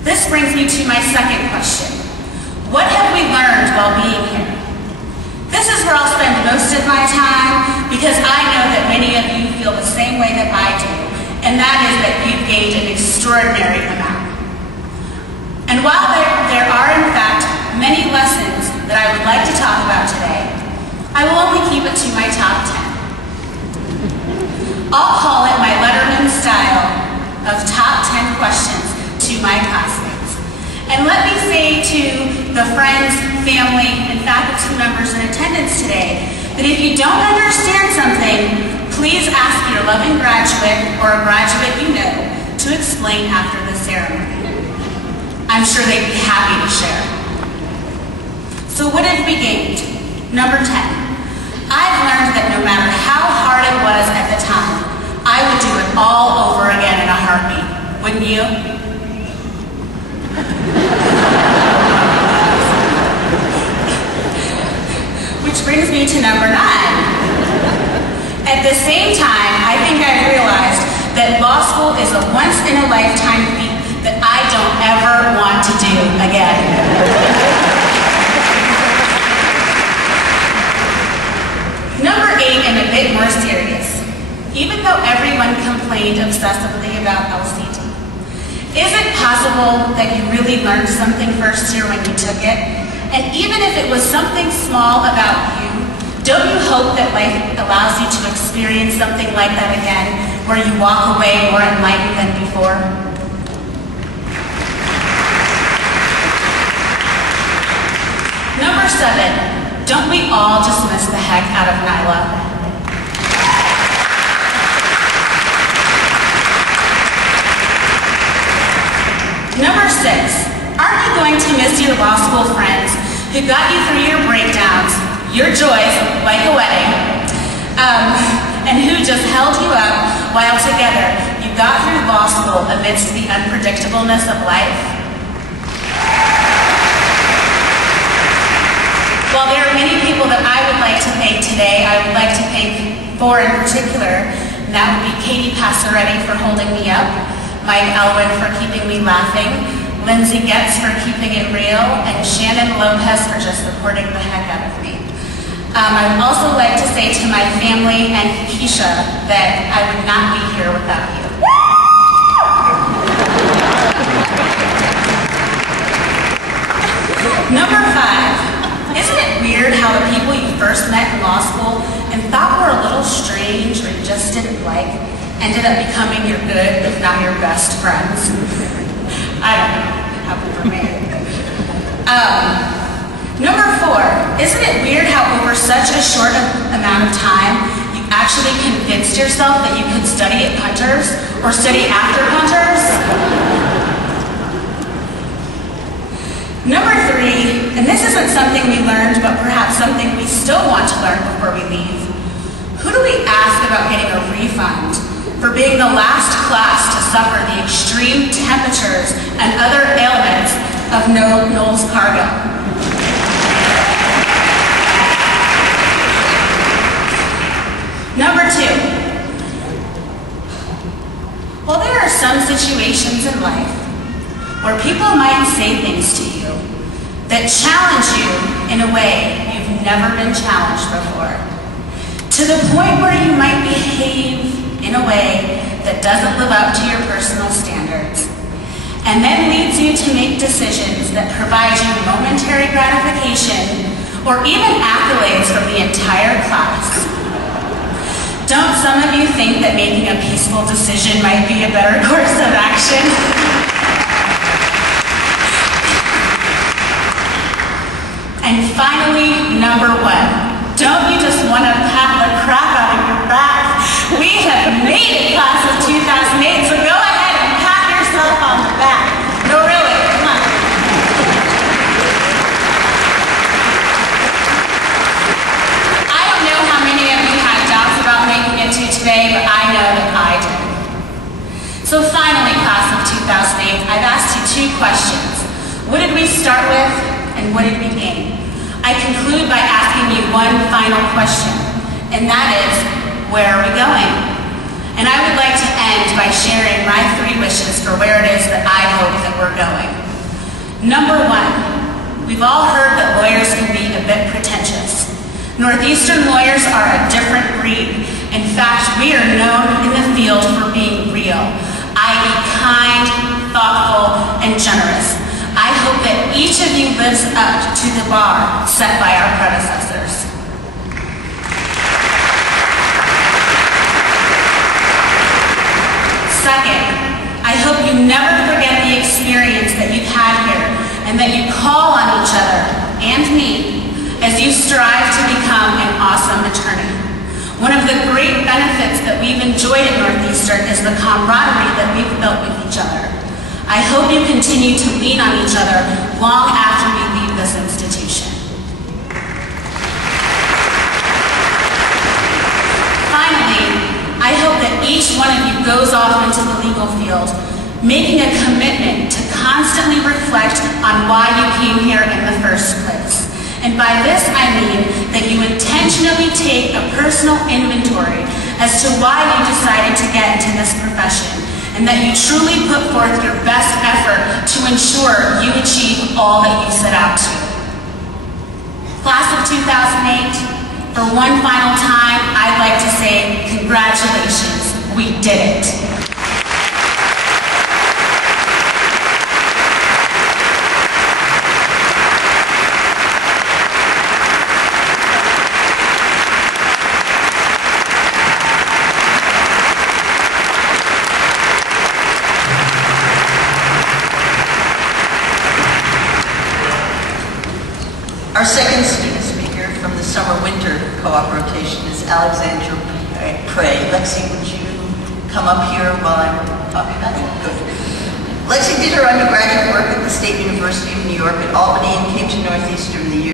This brings me to my second question. What have we learned while being here? This is where I'll spend most of my time because I know that many of you feel the same way that I do, and that is that you've gained an extraordinary amount. And while there are in fact many lessons that I would like to talk about today, I will only keep it to my top 10. I'll call it my Letterman style of top 10 questions to my classmates. And let me say to the friends, family, and faculty members in attendance today that if you don't understand something, please ask your loving graduate or a graduate you know to explain after the ceremony. I'm sure they'd be happy to share. So what have we gained? Number 10. I've learned that no matter how hard it was at the time, I would do it all over again in a heartbeat. Wouldn't you? Which brings me to number 9. At the same time, I think I realized that law school is a once-in-a-lifetime feat that I don't ever want to do again. Number 8, and a bit more serious. Even though everyone complained obsessively about LCD, is it possible that you really learned something first year when you took it? And even if it was something small about you, don't you hope that life allows you to experience something like that again, where you walk away more enlightened than before? Number 7, don't we all just miss the heck out of Nyla? Number 6, aren't you going to miss your law school friends who got you through your breakdowns, your joys, like a wedding, and who just held you up while together you got through law school amidst the unpredictableness of life? While there are many people that I would like to thank today, I would like to thank 4 in particular, and that would be Katie Passaretti for holding me up, Mike Elwin for keeping me laughing, Lindsay Getz for keeping it real, and Shannon Lopez for just supporting the heck out of me. I would also like to say to my family and Keisha that I would not be here without you. Number 5, isn't it weird how the people you first met in law school and thought were a little strange or just didn't like ended up becoming your good, if not your best friends? I don't know. It happened for me. Number 4, isn't it weird how over such a short amount of time, you actually convinced yourself that you could study at Hunter's or study after Hunter's? Number 3, and this isn't something we learned, but perhaps something we still want to learn before we leave. Who do we ask about getting a refund for being the last class to suffer the extreme temperatures and other ailments of Knowles Cargo? Number 2, while there are some situations in life where people might say things to you that challenge you in a way you've never been challenged before, to the point where you might behave in a way that doesn't live up to your personal standards, and then leads you to make decisions that provide you momentary gratification or even accolades from the entire class. Don't some of you think that making a peaceful decision might be a better course of action? And finally, number 1, don't you just want to pat the crap out of your back? We have made it, class of 2008, so go ahead and pat yourself on the back. No, really, come on. I don't know how many of you had doubts about making it to today, but I know that I did. So finally, class of 2008, I've asked you 2 questions. What did we start with, and what did we gain? I conclude by asking you one final question, and that is, where are we going? And I would like to end by sharing my 3 wishes for where it is that I hope that we're going. Number one, we've all heard that lawyers can be a bit pretentious. Northeastern lawyers are a different breed. In fact, we are known in the field for being real, i.e. kind, thoughtful, and generous. I hope that each of you lives up to the bar set by our predecessors. Second, I hope you never forget the experience that you've had here and that you call on each other and me as you strive to become an awesome attorney. One of the great benefits that we've enjoyed at Northeastern is the camaraderie that we've built with each other. I hope you continue to lean on each other long after we leave this institution. Finally, I hope that each one of you goes off into the legal field, making a commitment to constantly reflect on why you came here in the first place. And by this I mean that you intentionally take a personal inventory as to why you decided to get into this profession, and that you truly put forth your best effort to ensure you achieve all that you set out to. Class of 2008, for one final time, I'd like to say congratulations, we did it. Our second student speaker from the summer-winter co-op rotation is Alexandra Prey. Lexi, would you come up here while I'm talking about it? Good. Lexi did her undergraduate work at the State University of New York at Albany and came to Northeastern in the year